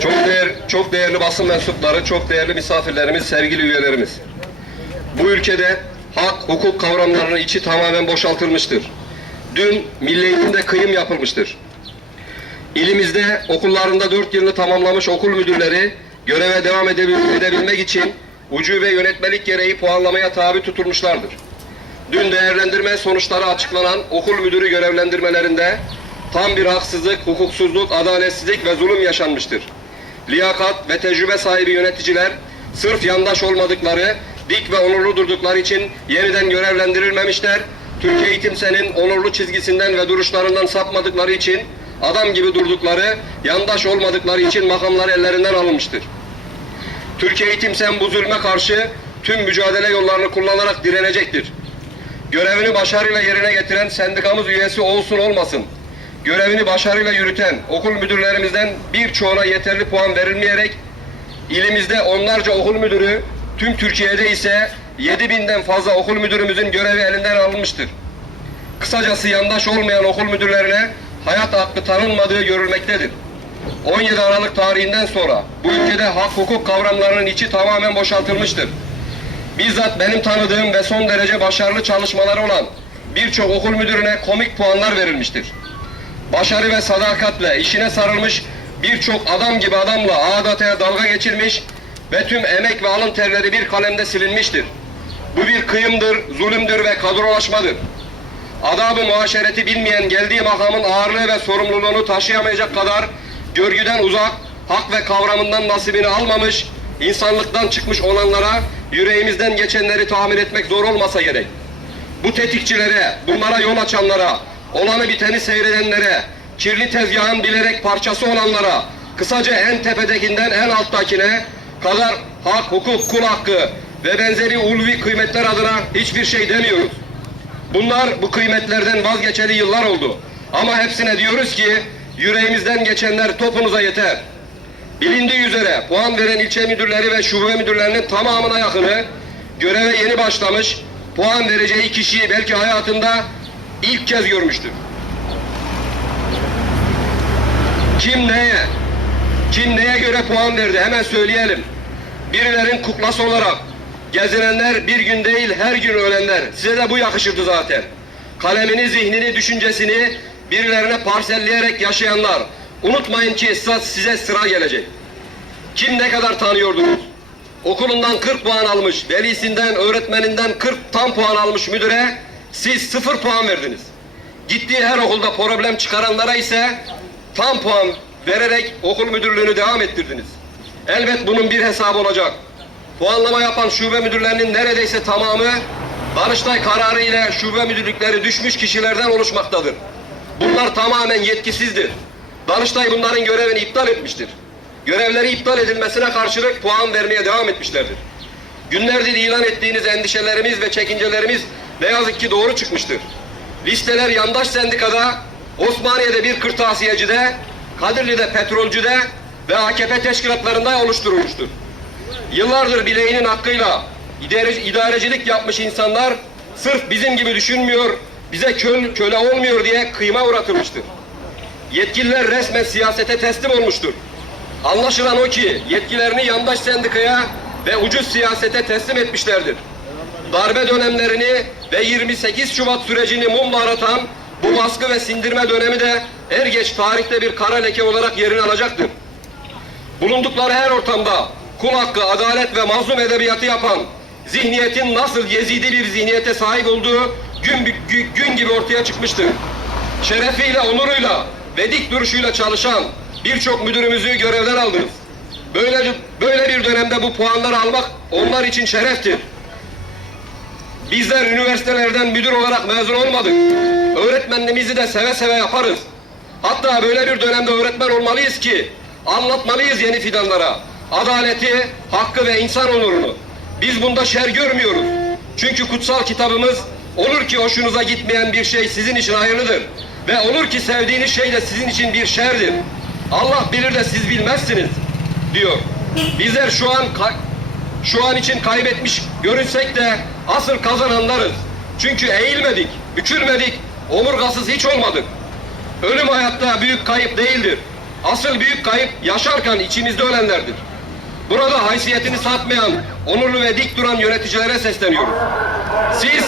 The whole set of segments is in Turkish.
Çok değer, çok değerli basın mensupları, çok değerli misafirlerimiz, sevgili üyelerimiz. Bu ülkede hak, hukuk kavramlarının içi tamamen boşaltılmıştır. Dün milli kıyım yapılmıştır. İlimizde okullarında dört yılını tamamlamış okul müdürleri göreve devam edebil- edebilmek için ucube yönetmelik gereği puanlamaya tabi tutulmuşlardır. Dün değerlendirme sonuçları açıklanan okul müdürü görevlendirmelerinde tam bir haksızlık, hukuksuzluk, adaletsizlik ve zulüm yaşanmıştır. Liyakat ve tecrübe sahibi yöneticiler sırf yandaş olmadıkları, dik ve onurlu durdukları için yeniden görevlendirilmemişler. Türkiye Eğitim Sen'in onurlu çizgisinden ve duruşlarından sapmadıkları için adam gibi durdukları, yandaş olmadıkları için makamlar ellerinden alınmıştır. Türkiye Eğitim Sen bu zulme karşı tüm mücadele yollarını kullanarak direnecektir. Görevini başarıyla yerine getiren sendikamız üyesi olsun olmasın. Görevini başarıyla yürüten okul müdürlerimizden birçoğuna yeterli puan verilmeyerek ilimizde onlarca okul müdürü, tüm Türkiye'de ise 7000'den fazla okul müdürümüzün görevi elinden alınmıştır. Kısacası yandaş olmayan okul müdürlerine hayat hakkı tanınmadığı görülmektedir. 17 Aralık tarihinden sonra bu ülkede hak hukuk kavramlarının içi tamamen boşaltılmıştır. Bizzat benim tanıdığım ve son derece başarılı çalışmaları olan birçok okul müdürüne komik puanlar verilmiştir. Başarı ve sadakatle işine sarılmış birçok adam gibi adamla adataya dalga geçirmiş ve tüm emek ve alın terleri bir kalemde silinmiştir. Bu bir kıyımdır, zulümdür ve kadrolaşmadır. Adab-ı muaşereti bilmeyen geldiği makamın ağırlığı ve sorumluluğunu taşıyamayacak kadar görgüden uzak, hak ve kavramından nasibini almamış, insanlıktan çıkmış olanlara yüreğimizden geçenleri tahmin etmek zor olmasa gerek. Bu tetikçilere, bunlara yol açanlara, olanı biteni seyredenlere, kirli tezgahın bilerek parçası olanlara, kısaca en tepedekinden en alttakine kadar hak, hukuk, kul hakkı ve benzeri ulvi kıymetler adına hiçbir şey demiyoruz. Bunlar bu kıymetlerden vazgeçeli yıllar oldu. Ama hepsine diyoruz ki yüreğimizden geçenler topunuza yeter. Bilindiği üzere puan veren ilçe müdürleri ve şube müdürlerinin tamamına yakını göreve yeni başlamış, puan vereceği kişiyi belki hayatında ilk kez görmüştür. Kim neye, kim neye göre puan verdi hemen söyleyelim. Birilerin kuklası olarak gezinenler bir gün değil her gün ölenler. Size de bu yakışırdı zaten. Kalemini, zihnini, düşüncesini birilerine parselleyerek yaşayanlar. Unutmayın ki size- size sıra gelecek. Kim ne kadar tanıyordunuz? Okulundan 40 puan almış, velisinden, öğretmeninden 40 tam puan almış müdüre siz sıfır puan verdiniz. Gittiği her okulda problem çıkaranlara ise tam puan vererek okul müdürlüğünü devam ettirdiniz. Elbet bunun bir hesabı olacak. Puanlama yapan şube müdürlerinin neredeyse tamamı Danıştay kararı ile şube müdürlükleri düşmüş kişilerden oluşmaktadır. Bunlar tamamen yetkisizdir. Danıştay bunların görevini iptal etmiştir. Görevleri iptal edilmesine karşılık puan vermeye devam etmişlerdir. Günlerdir ilan ettiğiniz endişelerimiz ve çekincelerimiz ne yazık ki doğru çıkmıştır. Listeler yandaş sendikada, Osmaniye'de bir kırtasiyecide, Kadirli'de petrolcüde ve AKP teşkilatlarında oluşturulmuştur. Yıllardır bileğinin hakkıyla idare- idarecilik yapmış insanlar sırf bizim gibi düşünmüyor, bize köl, köle olmuyor diye kıyma uğratılmıştır. Yetkililer resmen siyasete teslim olmuştur. Anlaşılan o ki yetkilerini yandaş sendikaya ve ucuz siyasete teslim etmişlerdir. Darbe dönemlerini ve 28 Şubat sürecini mumla aratan bu baskı ve sindirme dönemi de er geç tarihte bir kara leke olarak yerini alacaktır. Bulundukları her ortamda kul hakkı, adalet ve mazlum edebiyatı yapan zihniyetin nasıl yezidi bir zihniyete sahip olduğu gün, gün, gibi ortaya çıkmıştır. Şerefiyle, onuruyla ve dik duruşuyla çalışan birçok müdürümüzü görevden aldınız. Böyle, böyle bir dönemde bu puanları almak onlar için şereftir. Bizler üniversitelerden müdür olarak mezun olmadık. Öğretmenliğimizi de seve seve yaparız. Hatta böyle bir dönemde öğretmen olmalıyız ki anlatmalıyız yeni fidanlara. Adaleti, hakkı ve insan onurunu. Biz bunda şer görmüyoruz. Çünkü kutsal kitabımız olur ki hoşunuza gitmeyen bir şey sizin için hayırlıdır. Ve olur ki sevdiğiniz şey de sizin için bir şerdir. Allah bilir de siz bilmezsiniz diyor. Bizler şu an şu an için kaybetmiş görünsek de asıl kazananlarız. Çünkü eğilmedik, bükülmedik, omurgasız hiç olmadık. Ölüm hayatta büyük kayıp değildir. Asıl büyük kayıp yaşarken içimizde ölenlerdir. Burada haysiyetini satmayan, onurlu ve dik duran yöneticilere sesleniyoruz. Siz,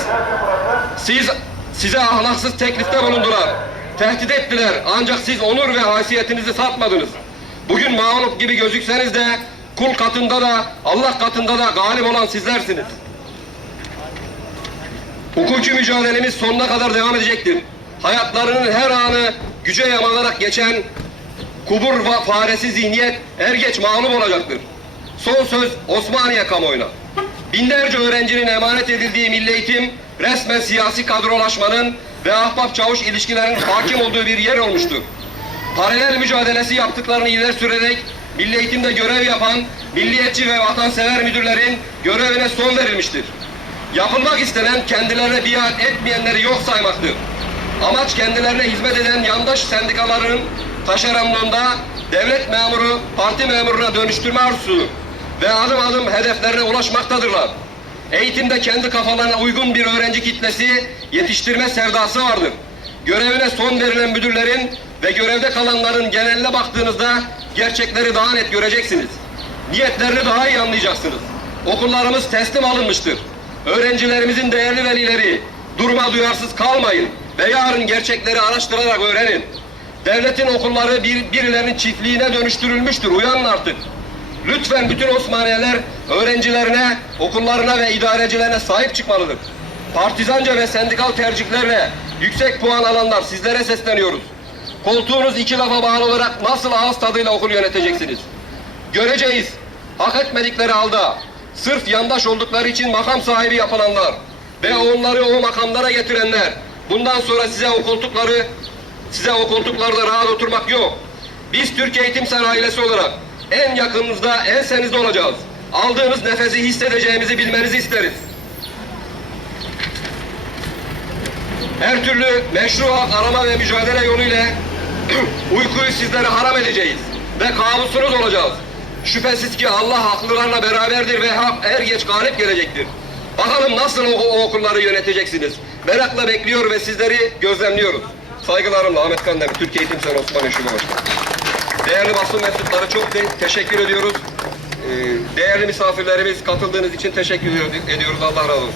siz, size ahlaksız teklifte bulundular. Tehdit ettiler ancak siz onur ve haysiyetinizi satmadınız. Bugün mağlup gibi gözükseniz de kul katında da Allah katında da galip olan sizlersiniz. Hukuki mücadelemiz sonuna kadar devam edecektir. Hayatlarının her anı güce yamalarak geçen kubur ve faresi zihniyet er geç mağlup olacaktır. Son söz Osmaniye kamuoyuna. Binlerce öğrencinin emanet edildiği milli eğitim resmen siyasi kadrolaşmanın ve ahbap çavuş ilişkilerinin hakim olduğu bir yer olmuştur. Paralel mücadelesi yaptıklarını ileri sürerek milli eğitimde görev yapan milliyetçi ve vatansever müdürlerin görevine son verilmiştir. Yapılmak istenen kendilerine biat etmeyenleri yok saymaktır. Amaç kendilerine hizmet eden yandaş sendikaların taşeronluğunda devlet memuru parti memuruna dönüştürme arzusu ve adım adım hedeflerine ulaşmaktadırlar. Eğitimde kendi kafalarına uygun bir öğrenci kitlesi yetiştirme sevdası vardır. Görevine son verilen müdürlerin ve görevde kalanların geneline baktığınızda gerçekleri daha net göreceksiniz. Niyetlerini daha iyi anlayacaksınız. Okullarımız teslim alınmıştır. Öğrencilerimizin değerli velileri duruma duyarsız kalmayın ve yarın gerçekleri araştırarak öğrenin. Devletin okulları bir, birilerinin çiftliğine dönüştürülmüştür. Uyanın artık. Lütfen bütün Osmaniyeler öğrencilerine, okullarına ve idarecilerine sahip çıkmalıdır. Partizanca ve sendikal tercihlerle yüksek puan alanlar sizlere sesleniyoruz. Koltuğunuz iki lafa bağlı olarak nasıl ağız tadıyla okul yöneteceksiniz? Göreceğiz. Hak etmedikleri halde sırf yandaş oldukları için makam sahibi yapılanlar ve onları o makamlara getirenler bundan sonra size o koltukları size o koltuklarda rahat oturmak yok. Biz Türkiye Eğitim Sen ailesi olarak en yakınınızda, en senizde olacağız. Aldığınız nefesi hissedeceğimizi bilmenizi isteriz. Her türlü meşru hak arama ve mücadele yoluyla uykuyu sizlere haram edeceğiz ve kabusunuz olacağız. Şüphesiz ki Allah haklılarla beraberdir ve hak er geç galip gelecektir. Bakalım nasıl o, o okulları yöneteceksiniz. Merakla bekliyor ve sizleri gözlemliyoruz. Saygılarımla Ahmet Kandemir, Türkiye Eğitim Sen Osmaniye Şube Başkanı. Değerli basın mensupları çok te- teşekkür ediyoruz. Ee, değerli misafirlerimiz katıldığınız için teşekkür ediyoruz. Allah razı olsun.